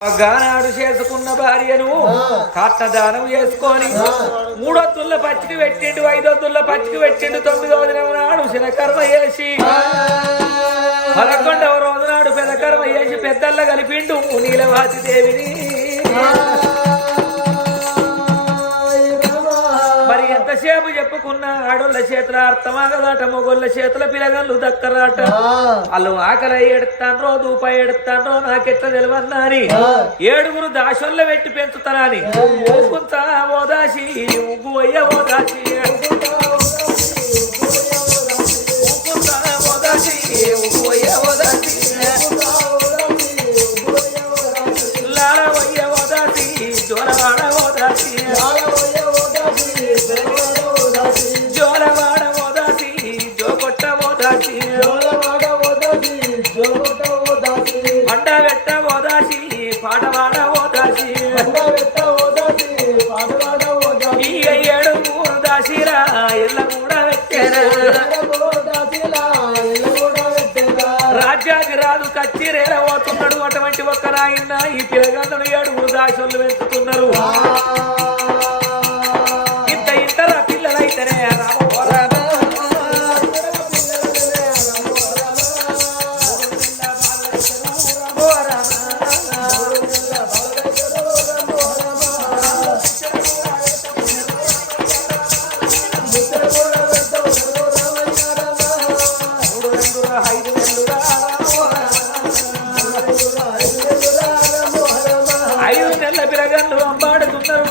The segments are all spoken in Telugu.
గానాడు చేసుకున్న భార్యను కట్నదానం చేసుకొని మూడొత్తుల పచ్చికి పెట్టిండు ఐదొత్తుల పచ్చికి పెట్టిండు తొమ్మిదవ దినం నాడు శనకర్మ చేసి. పదకొండవ రోజు నాడు పెదకర్మ చేసి పెద్దల్ల కలిపిండు నీలవాసి దేవిని ఎంతసేపు చెప్పుకున్న ఆడోళ్ళ చేతుల అర్థమాగదాట మొగోళ్ళ చేతుల పిలగళ్ళు దక్కరాట. వాళ్ళు ఆకలి ఎడతాన్రో దూప ఎడతాన్రో నాకెట్లా తెలియన్నా అని. ఏడుగురు దాసోళ్ళ పెట్టి పెంచుతారా అని. ఓదాసి ఉగ్గు అయ్య ఓదాసి. ఓదాసి ఉగ్గు అయ్య ఓదాసి. కచ్చి రాజు అటువంటి ఒక్క నాయన ఈ పిల్లగందరు ఏడుగురు దాసులు పెంచుతున్నారు. ఇంత ఇంతర పిల్లలైతేనే రామ ఓ రామ.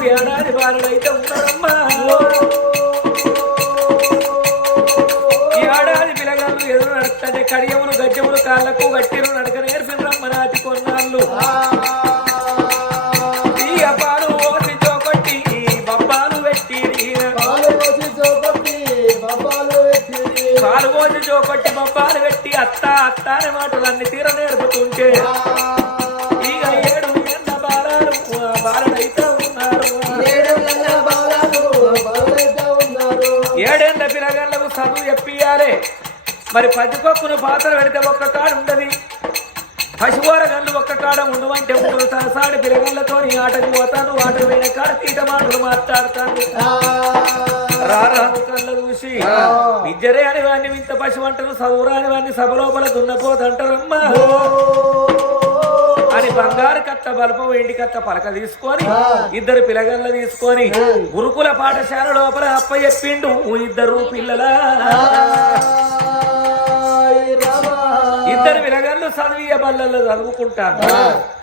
ఏడాది బాలుడైతే ఉన్నారమ్మా. ఏడాది పిల్లగాళ్ళు ఎదురు నడుస్తుంటే కడియములు గజ్జములు కాళ్ళకు గట్టిరు నడక నేర్పినమ్మ నాటి కొన్నాళ్ళు. పాలు పోసి చోకొట్టి బొబ్బాలు పెట్టి అత్త అత్త అనే మాటలు అన్ని తీర చెప్పియాలే మరి పసిపప్పును పాత్ర పెడితే ఒక్క కాడ ఉండదు పశువార గల్లు ఒక్క కాడ ఉండవంటే ముగ్గురు సరసాడి పిల్లగాళ్ళతో ఆటకు పోతాను. ఆటకు పోయిన కాడ తీట మాటలు మాట్లాడతాను కళ్ళ చూసి విద్యరే అని వాడిని వింత పశువు అంటారు సౌరాని వాడిని సభలోపల దున్నపోతంటారమ్మా అని బంగారు కట్ట బలప వెండి కట్ట పలక తీసుకొని ఇద్దరు పిల్లగల్ల తీసుకొని గురుకుల పాఠశాల లోపల అప్ప చెప్పిండు ఇద్దరు పిల్లలా. ఇద్దరు పిల్లగాళ్ళు చదివియ బల్లల్లో చదువుకుంటాను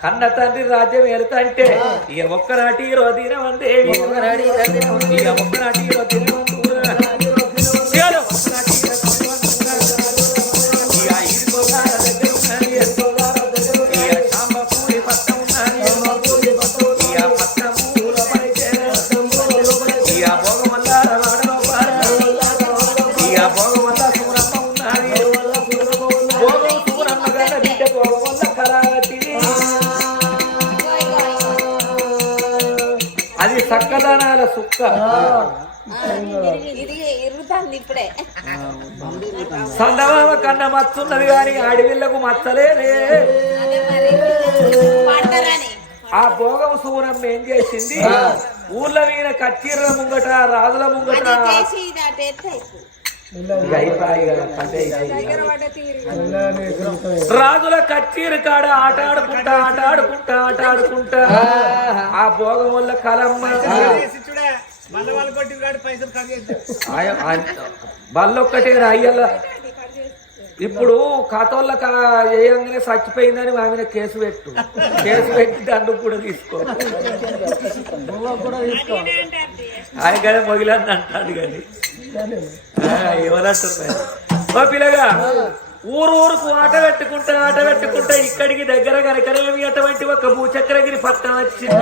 కన్న తండ్రి రాజ్యం వెళ్తాంటే ఇక ఒక్కనాటి రోజు వందేవి ఇక ఒక్కనాటి అది సందమామ కన్న మచ్చున్నది గాని అడవిళ్ళకు మచ్చలేదే. ఆ భోగం సూరం ఏం చేసింది? ఊర్ల మీద కచ్చీర్ల ముంగట రాజుల ముంగట. రాజుల కచ్చీరు కాడ ఆట ఆడుకుంటా ఆట ఆడుకుంటా ఆట ఆడుకుంటా. ఆ. భోగం వల్ల కలమ్మ ఆయ- ఆయ- బల్లొక్కటే అయ్యల్ల. ఇప్పుడు కథోళ్ళ చేయంగానే చచ్చిపోయిందని ఆమె కేసు పెట్టు. కేసు పెట్టి దండు కూడా తీసుకో. ఆయన కదా మొగిలని అంటాడు కానీ. ఎవరంటున్నారు ఓ పిల్లగా. ఊరు ఊరుకు ఆట పెట్టుకుంటా ఆట పెట్టుకుంటా ఇక్కడికి దగ్గర కనకరేమి అటువంటి ఒక భూచక్రగిరి పట్నం వచ్చింది.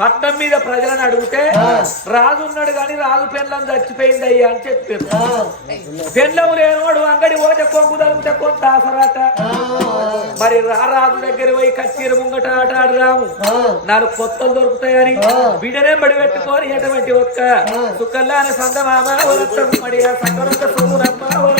పట్నం మీద ప్రజలను అడిగితే రాజు ఉన్నాడు కానీ రాజు పెళ్ళం చచ్చిపోయింది అయ్యా అని చెప్పారు. పెళ్ళము లేనివాడు అంగడి పోతే కొంగు తగ్గితే కొంత ఆసరాట. మరి రా రాజు దగ్గర పోయి కచ్చీరు ముంగట ఆట ఆడదాము నాలుగు కొత్తలు దొరుకుతాయని బిడనే బడి పెట్టుకొని ఎటువంటి ఒక్క సుక్కల్లాని సందమామ సక్కరంత సూరమ్మ ఒరంత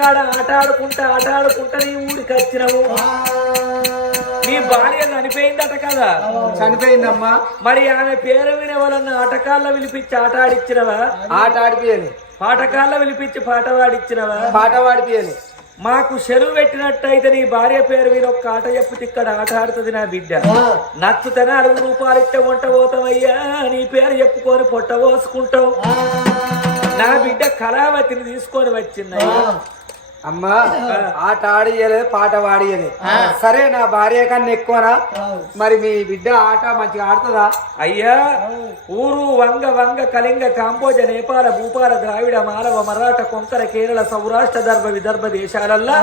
కాడ ఆట ఆడుకుంటా ఆట ఆడుకుంటా నీ ఊరికి వచ్చినావు. నీ భార్య చనిపోయిందట కదా. చనిపోయిందమ్మా. మరి ఆమె పేరు వినే వాళ్ళని ఆటకాల్లో పిలిపించి ఆట ఆడిచ్చినవా? ఆట ఆడిపియాలి పాటకాల్లో పిలిపించి పాట పాడిచ్చినవా? పాట పాడిపియాలి మాకు చెరువు పెట్టినట్టయితే నీ భార్య పేరు మీద ఒక్క ఆట చెప్పుతే ఇక్కడ ఆట ఆడుతుంది నా బిడ్డ. నచ్చుతనే అడుగు రూపాయలు ఇట్టే వంట పోతావయ్యా. నీ పేరు చెప్పుకొని పొట్ట పోసుకుంటావు. నా బిడ్డ కళావతిని తీసుకొని వచ్చిందయ్యా. అమ్మా ఆట ఆడియలే పాట పాడియలే. సరే నా భార్య కన్నా ఎక్కువనా? మరి మీ బిడ్డ ఆట మంచిగా ఆడుతుందా? అయ్యా ఊరు వంగ వంగ కళింగ కాంబోజ నేపాల భూపాల ద్రావిడ మాలవ మరాఠ కొంకర కేరళ సౌరాష్ట్ర దర్భ విదర్భ దేశాలల్లా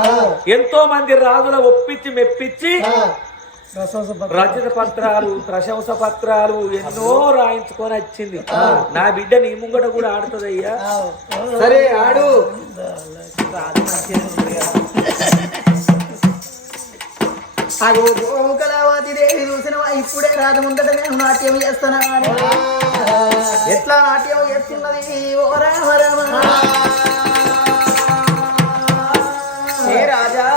ఎంతో మంది రాజుల ఒప్పించి మెప్పించి రచిత పత్రాలు ప్రశంస పత్రాలు ఎన్నో రాయించుకొని వచ్చింది. నా బిడ్డ నీ ముంగట కూడా ఆడుతుందయ్యా. సరే ఆడు. అగో కళావతి దేవి చూసిన ఇప్పుడే రాజు ముందట నేను నాట్యం చేస్తున్నా. ఎట్లా నాట్యం చేస్తున్నది? ఓ రామ రామ. రాజా?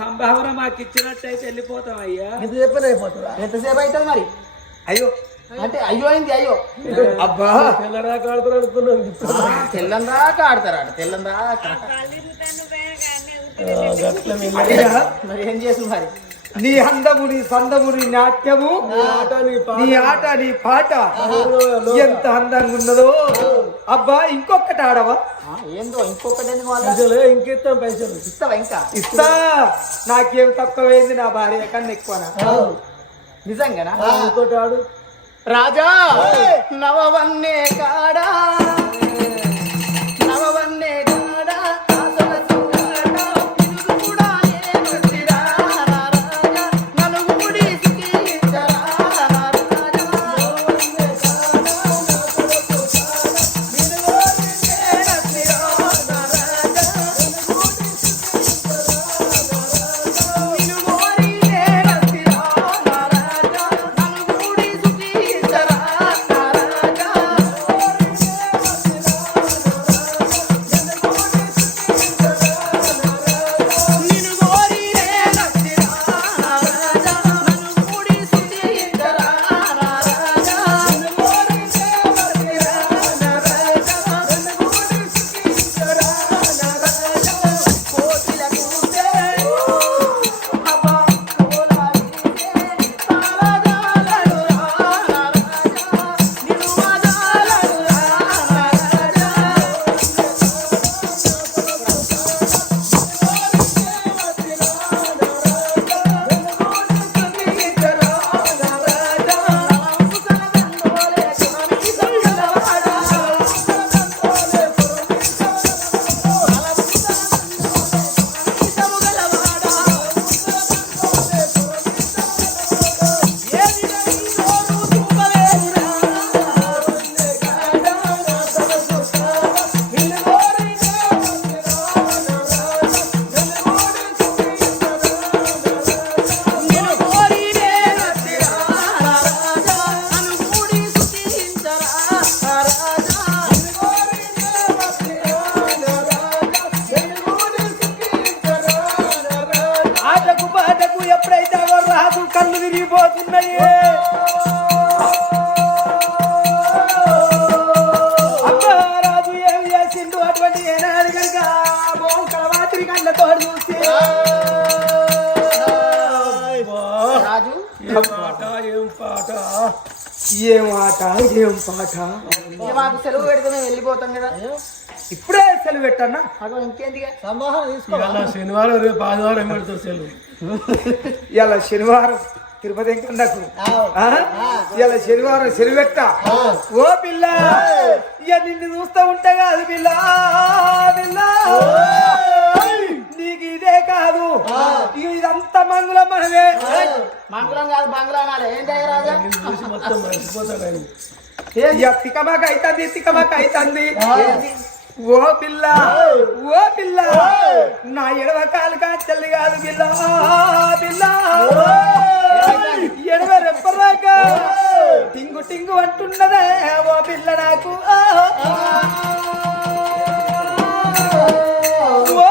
సంభావన మాకు ఇచ్చినట్టయితే వెళ్ళిపోతాం అయ్యా ఎంత చెప్పిన అయిపోతుందా ఎంతసేపు అవుతుంది మరి? అయ్యో అంటే అయ్యో అయింది అయ్యో. అబ్బా. ఆ, తెల్లం దాకా ఆడతారు ఆడ తెల్లం దాకా ఇక మరి ఏం చేసు మరి? నీ అందము నీ సందము నీ నాట్యము నీ ఆట నీ పాట ఎంత అందంగా ఉన్నదో. అబ్బా ఇంకొకటి ఆడవా? ఏందో ఇంకొకటి ఎందుకు వాళ్ళ ఇంకెత్తాం పైసలు. ఇస్తావా ఇంకా? ఇస్తా. నాకేం తక్కువైంది నా భార్య కన్నా ఎక్కువనా? నిజంగానా? ఇంకోటి ఆడు. రాజా నవవన్నే కాడా? రాదు కళ్ళు విరిగిపోతున్నాయి. అబ్బా రాజు ఏమి చేసిండు? అటువంటి ఏనాడు కనుక మోంకల మాదిరి కళ్ళతో చూసి రాజు? ఏం పాట ఏం పాట? ఏం ఆట ఏం పాట? ఇక మాకు సెలవు పెడితే మేము వెళ్ళిపోతాం కదా. ఇప్పుడే సెలవు పెట్టన్నా? ఇవాళ శనివారం రేపు ఆదివారం పెడతారు సెలవు. ఇలా శనివారం. తిరుపతి ఎంకన్నకు ఇలా శనివారం సెలవెట్ట ఓ పిల్ల ఇక నిన్ను చూస్తూ ఉంటే కాదు పిల్ల పిల్ల. నీకు ఇదే కాదు. ఇక ఇదంతా మంగుళం మనమే మంగళం కాదు ఏంటి ఆయన. ఇక తికమక అవుతుంది తికమక అవుతుంది ఓ పిల్ల ఓ పిల్ల. నా ఎడవ కాలు కాచెల్లి కాదు పిల్ల పిల్ల. ఎడవ రెప్పరాక టింగు టింగు అంటున్నదే ఓ పిల్ల నాకు. ఓ.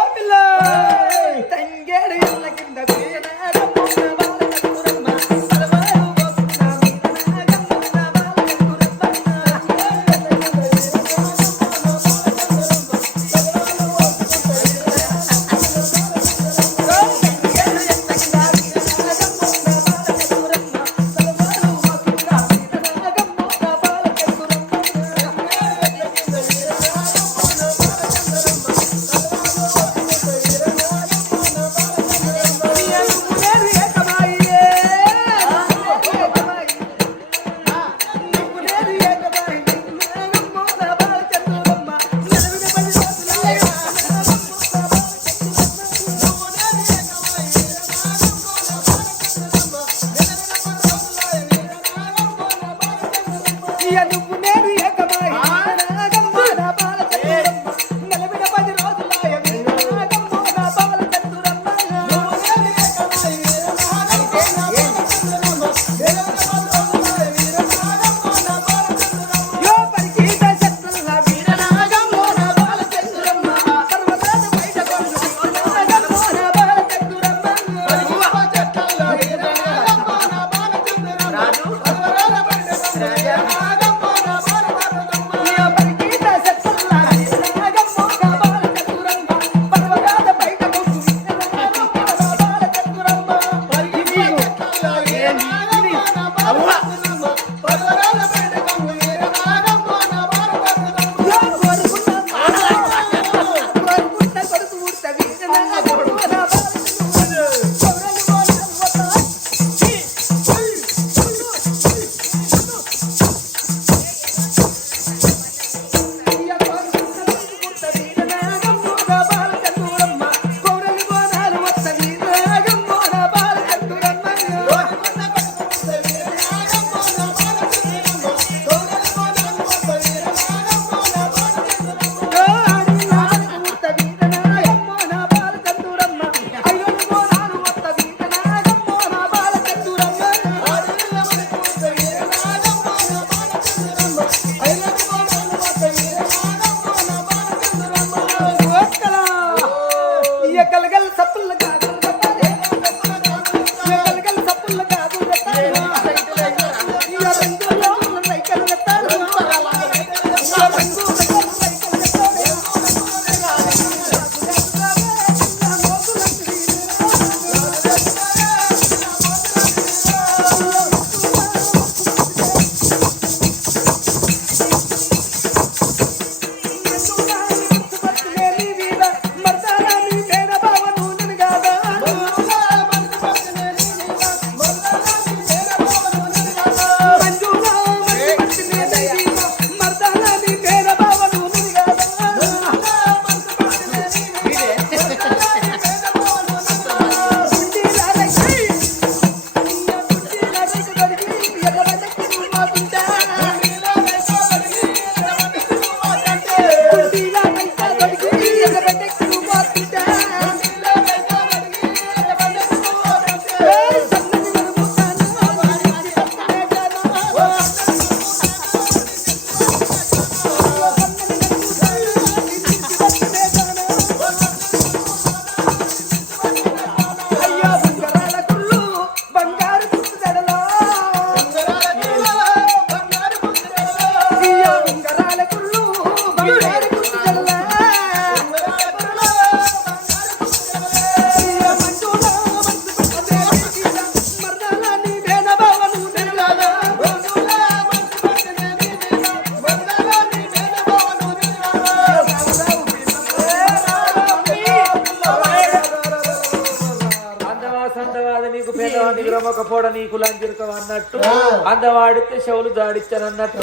అందవాడితే చెవులు దాడిచ్చాను అన్నట్టు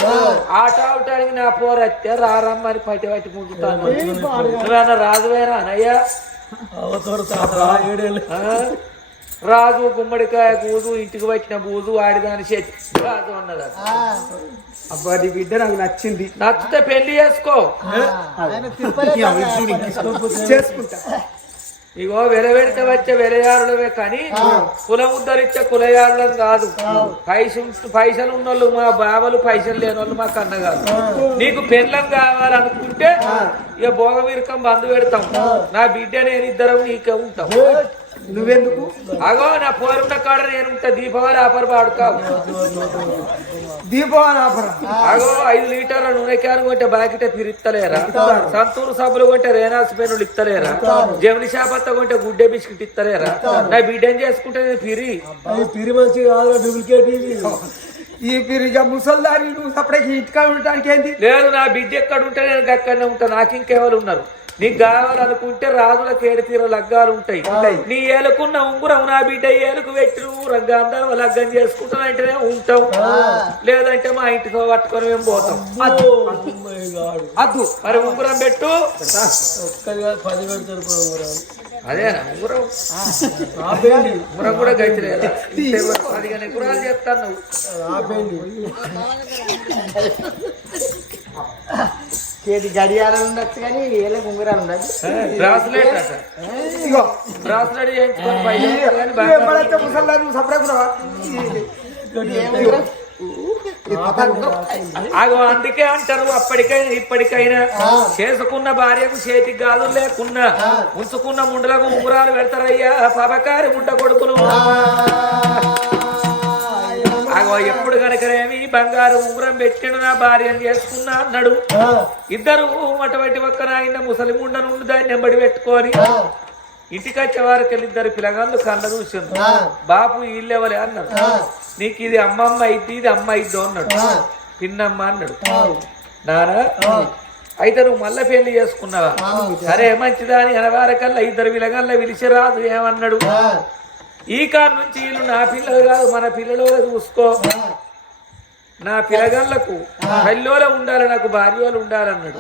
ఆట ఆడటానికి నా పోరత్తే రారమ్మని పట్టి పట్టి ముందుతాను నువ్వేనా రాజువేనా ఆ? రాజు గుమ్మడికాయ బూజు ఇంటికి వచ్చిన బూజు ఆడిదాని చేతి. రాజు అన్నది అబ్బా నీ బిడ్డ నాకు నచ్చింది. నచ్చితే పెళ్ళి చేసుకో. చేసుకుంటా. ఇగో వెలవెడితే వచ్చే వెలయారులవే కానీ కులం ఉద్ధరించే కులయారులం కాదు. పైసలు పైసలు ఉన్నోళ్ళు మా బావలు పైసలు లేని వాళ్ళు మా కన్న కాదు. నీకు పెళ్ళం కావాలనుకుంటే ఇక భోగవీరకం బంధు పెడతాం. నా బిడ్డ నేను ఇద్దరం నీకే ఉంటాం. నువ్వెందుకు? అగో నా పోరున్న కాడ నేను ఉంటా దీపావళి ఆఫర్ పాడుకావు దీపావళి ఆఫర్? అగో ఐదు లీటర్ల నూనె క్యాన్ కొంటే బాకిట తిరిత్తలేరా? సంతూరు సబ్బులు కొంటే రేనాస్ పెనులు ఇత్తలేరా? జమిని షాపత్త కొంటే గుడ్డే బిస్కెట్ ఇత్తలేరా? నా బిడ్డ ఏం చేసుకుంటే నేను పిరి. పిరి మంచి కాదు డూప్లికేట్ ఈ పిరిగా ముసల్దారి నువ్వు సపరేట్ ఇంటికా ఉండటానికి ఏంది లేదు నా బిడ్డ ఎక్కడ ఉంటే నేను అక్కడనే ఉంటా. నాకు ఇంకెవరు ఉన్నారు. నీకు కావాలనుకుంటే రాజుల కేడి తీర లగ్గాలు ఉంటాయి. నీ ఏలుకున్న ఉంగురం నా బిడ్డ ఏలుకు పెట్టు రంగా అందరం లగ్గం చేసుకుంటానంటేనే ఉంటాం. లేదంటే మా ఇంటికి పట్టుకొని మేము పోతాం. అద్దు. మరి ఉంగురం పెట్టు. అదేనా? ఉంగురం? ఉంగురం కూడా గైతులేదు పదిహేను చెప్తాను చేతి గడియారం ఉండొచ్చు కానీ ఏళ్ళ ఉంగరాలు ఉండదు. ఎప్పుడైతే ముసల్దారి ఆగో అందుకే అంటారు అప్పటికైనా ఇప్పటికైనా చేసుకున్న భార్యకు చేతికి గాజులు లేకున్నా ఉంచుకున్న ముండలకు ఉంగురాలు పెడతారయ్యా పాపకారి ముండ కొడుకులు. ఆగో ఎప్పుడు కనుకనేమి బంగారు ఉంగురం పెట్టిన నా భార్యను చేసుకున్నా అన్నాడు. ఇద్దరు అటువంటి ఒక్క నాయన ముసలి ముండ నుండి దాన్ని నెంబడి పెట్టుకొని ఇంటికి వచ్చే వారికి ఇద్దరు పిల్లగాళ్ళు కళ్ళ చూసింది బాపు వీళ్ళెవలే అన్నాడు. నీకు ఇది అమ్మమ్మ అయితే ఇది అమ్మ అయిద్దో అన్నాడు. పిన్నమ్మ అన్నాడు. నానా? అయితే నువ్వు మళ్ళా పెళ్ళి చేసుకున్నావా? సరే మంచిదా అని అనవారకల్లా ఇద్దరు పిల్లగాళ్ళ పిలిచి రాదు ఏమన్నాడు? ఈ కాడ నుంచి వీళ్ళు నా పిల్లలు కాదు మన పిల్లలు చూసుకో. నా పిల్లగాళ్ళకు తల్లిలో ఉండాలి నాకు భార్యలు ఉండాలన్నాడు.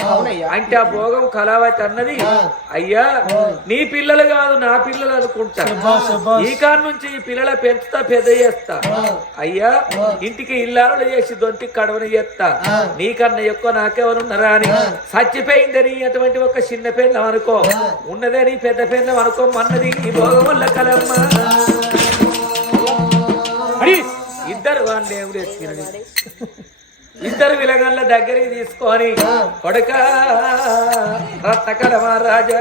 అంటే ఆ భోగం కళావతి అన్నది అయ్యా నీ పిల్లలు కాదు నా పిల్లలు అనుకుంటా ఈ కాడ నుంచి ఈ పిల్లల పెంచుతా పెద్ద చేస్తా అయ్యా ఇంటికి ఇల్లాలు చేసి దొంతి కడవని చేస్తా నీకన్నా ఎక్కువ నాకెవరున్నారా అని. చచ్చిపోయిందని అటువంటి ఒక చిన్న పెళ్ళం అనుకో. ఉన్నదని పెద్ద పెళ్ళం అనుకో అన్నది ఈ భోగం వల్ల కలమ్మా అడి. ఇద్దరు వాళ్ళు ఏం చేసుకున్నది ఇద్దరు విలగన్ల దగ్గరికి తీసుకొని కొడక రత్నకర మహారాజా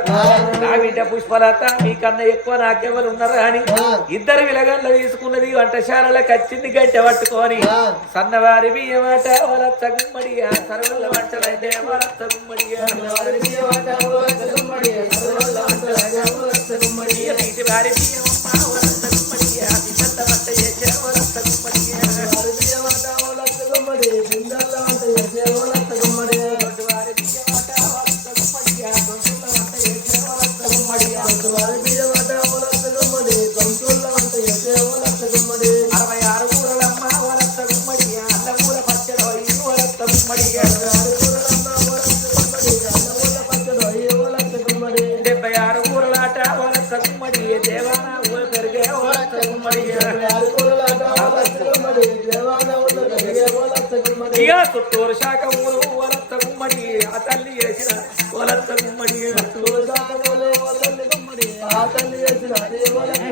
నా బిడ్డ పుష్పలత మీకన్నా ఎక్కువ నాకెవరు ఉన్నారా అని ఇద్దరు విలగన్ల తీసుకున్నది వంటశాలలకు వచ్చింది గంట పట్టుకొని. సన్నవారి బియ్యమాట వంటలైతే నీటి వారి ఇక చుట్టూరు శాఖ ఊరు వలస గుమ్మడి. ఆ తల్లి చేసిన వలస గుమ్మడి.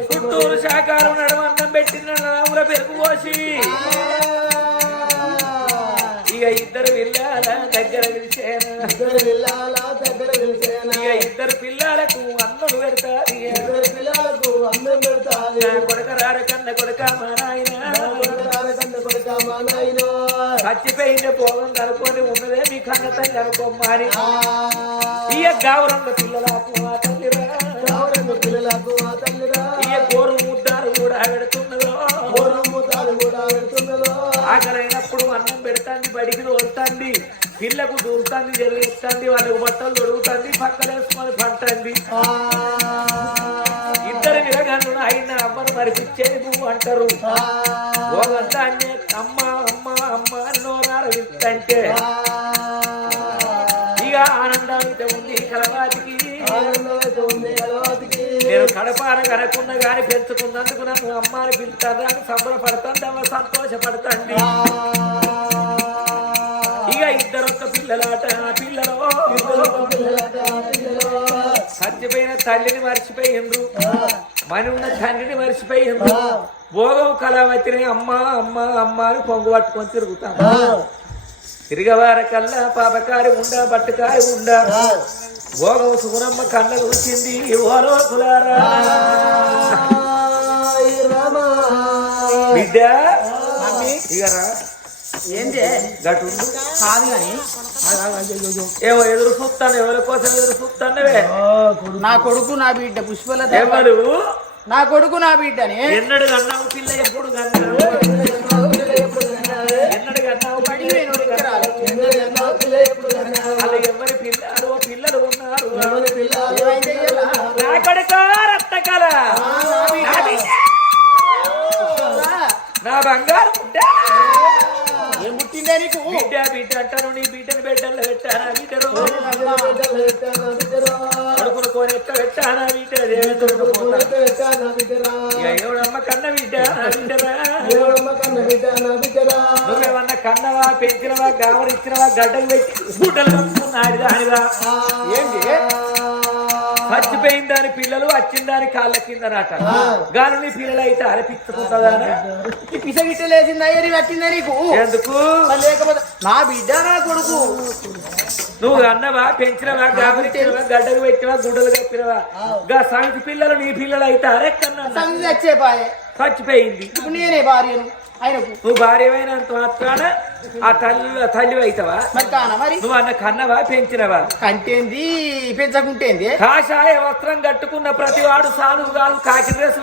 చుట్టూరు శాఖలు నడవన్నం పెట్టిన ఊర పెరుగు పోసి. ఇక ఇద్దరు వెళ్ళాల దగ్గర పిలిచేనా చచ్చిపోయిన పోగం కనుక్కొని ఉన్నదే మీ కన్న తల్లి అనుకోమ్మా అని. ఇక గావరంగ పిల్లలకు మా తల్లిరా. ఇక కోరు ముద్దారు కూడా పెడుతున్నదో. ఆకలైనప్పుడు అన్నం పెడతాంది బడికి తోలుతాంది పిల్లకు దూరుతాంది జరిగిస్తుంది వాళ్ళకు బట్టలు దొరుకుతుంది పక్కలేసుకొని పంటంది. ఇద్దరు విరగను ఆయన అమ్మను మరిపించేది అంటారు. అన్నే అమ్మ. అమ్మ అమ్మ నోరార వింటే ఇక ఆనందం అయితే ఉంది కలవాతికి. నేను కడపార కనకున్నా గాని పెంచుకున్నందుకు నన్ను అమ్మాని పిలుతారా అని సంబరపడతాను సంతోషపడతాండి ఇక ఇద్దరొక్క పిల్లలాట పిల్లలు చచ్చిపోయిన తల్లిని మర్చిపోయిండ్రు మని ఉన్న తండ్రిని మర్చిపోయిండ్రు భోగం కళావతిని అమ్మ అమ్మ అమ్మ అని పొంగు పట్టుకొని తిరుగుతాను తిరిగవారకల్లా పాపకారి ఉండ బట్టకారి ఉండ. భోగం సుగుణమ్మ కళ్ళ వచ్చింది ఓలో కులారా. బిడ్డ. ఇగరా ఏంటి? గటు కాదు కానీ ఏమో ఎదురు చూస్తాను ఎవరి కోసం ఎదురు చూస్తానవే నా కొడుకు నా బిడ్డ పుష్పలత ఎవరు నా కొడుకు నా బిడ్డని ఎన్నడు కన్నావు పిల్ల ఎప్పుడు కన్నావు? ఎన్నడు కన్నావు కన్నావు? వాళ్ళు ఎవరి పిల్లలు పిల్లలు ఉన్నారు? నా కొడుక రక్తకళ. నా బిడ్డ, నా బంగారు పుట్టిందే నీకు? బిడ్డ బిడ్డ అంటాను నీ బిడ్డను బిడ్డల్లో పెట్టానా బిడ్డను కొడుకును కొని ఎక్క పెట్టానా బిడ్డ ఎవడమ్మ కన్న బిడ్డ నా బిడ్డరా? నువ్వేమన్నా కన్నవా పెంచినవా గావరిచ్చినవా గడ్డలు పెట్టి గుడ్డలు కప్పుకున్నాడు దానివా ఏంటి? చచ్చిపోయిన దాని పిల్లలు వచ్చిన దాని కాళ్ళ కిందనట గాను నీ పిల్లలు అయితే అరపించుకుంటుందా పిసగిట్ట లేచిందా? పట్టిందా నీకు? ఎందుకు? లేకపోతే నా బిడ్డ నా కొడుకు. నువ్వు అన్నవా పెంచినవా గావరిచ్చినవా గడ్డలు పెట్టినవా గుడ్డలు కప్పినవా గా సంగతి పిల్లలు నీ పిల్లలు అయితే అరెక్కన్నా సంగతి చచ్చిపోయింది. ఇప్పుడు నేనే భార్యను ఆయనకు. నువ్వు భార్యమైనంత మాత్రాన ఆ తల్లి తల్లి అవుతావా మరి కానా మరి? నువ్వు అన్న కన్నవా పెంచినవా? కంటేంది పెంచకుంటేంది? కాషాయ వస్త్రం కట్టుకున్న ప్రతివాడు సాధువు కాదు కాకి డ్రెస్